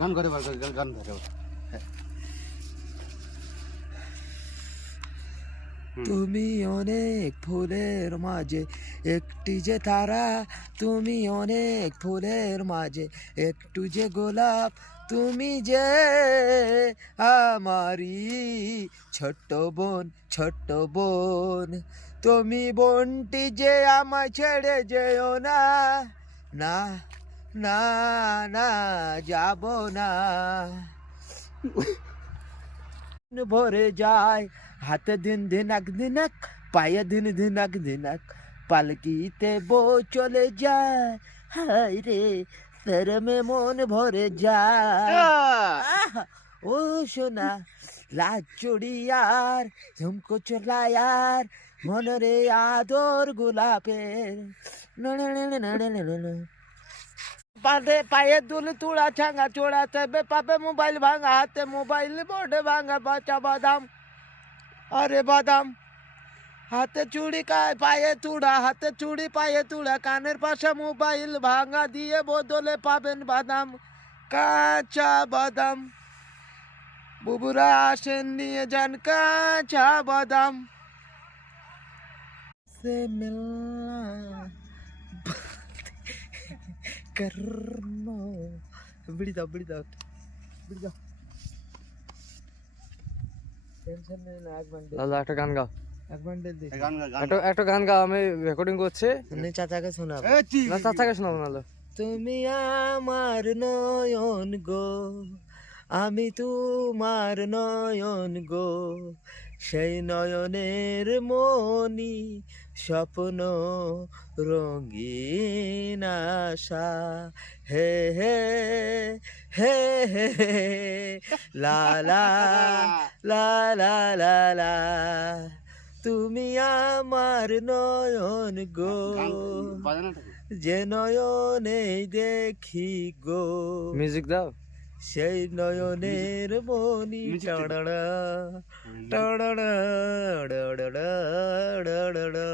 গান করে বার গান ধরে তুমি অনেক ফুলের মাঝে একটি যে তারা, তুমি অনেক ফুলের মাঝে একটু যে গোলাপ, তুমি যে আমারি ছোট্ট বোন, ছোট্ট বোন। তুমি বোনটি যে আমায় ছেড়ে যেও না, না না না যাব না। ভরে যায় হাতে দিন দিনাক দিনাক, পায়ে দিন দিনাক দিনাক, পালকিতে বউ চলে যায়, হায় রে শরমে মন ভরে যায়। আহা, ও সোনা লাজ চড়িয়ার ঝুমকো চলায়ার, মনরে আদর গোলাপের। পাতে পায়ে দুল তুড়া ছাঙ্গা চোড়া তবে পাবে মোবাইল ভাঙা, হাতে মোবাইল বোর্ডে ভাঙা, বাচ্চা বাদাম আরে বাদাম, হাতে চুড়ি পায়ে তুড়া, হাতে চুড়ি পায়ে তুড়া, কানের পাশে মোবাইল ভাঙা, দিয়ে বদলে পাবেন বাদাম, কাঁচা বাদাম। বুবুরা আসেন নিয়ে যান কাঁচা বাদাম। সে মিলনা করনো। বিড়ি দাও বিড়ি দাও বিড়ি দাও। টেনশন নেই না, এক বান্ডেল দাদা একটা গান গাও, এক বান্ডেল দিই। গান একটা গান গাও, আমি রেকর্ডিং করছি। চাচাকে শোনাবো না চাচাকে শোনাবো নাহলে। তুমি আমার নয়ন গো, আমি তোমার নয়ন গো, সেই নয়নের মনি স্বপ্ন রঙিন আশা, হে হে হে হে হে, লা লা লা লা লা লা। তুমি আমার নয়ন গো, যে নয়নে দেখি গো, মিউজিক দাও। সেই নয়নের মনি টাড়াড়া টাড়াড়া টাড়াড়া টাড়াড়া।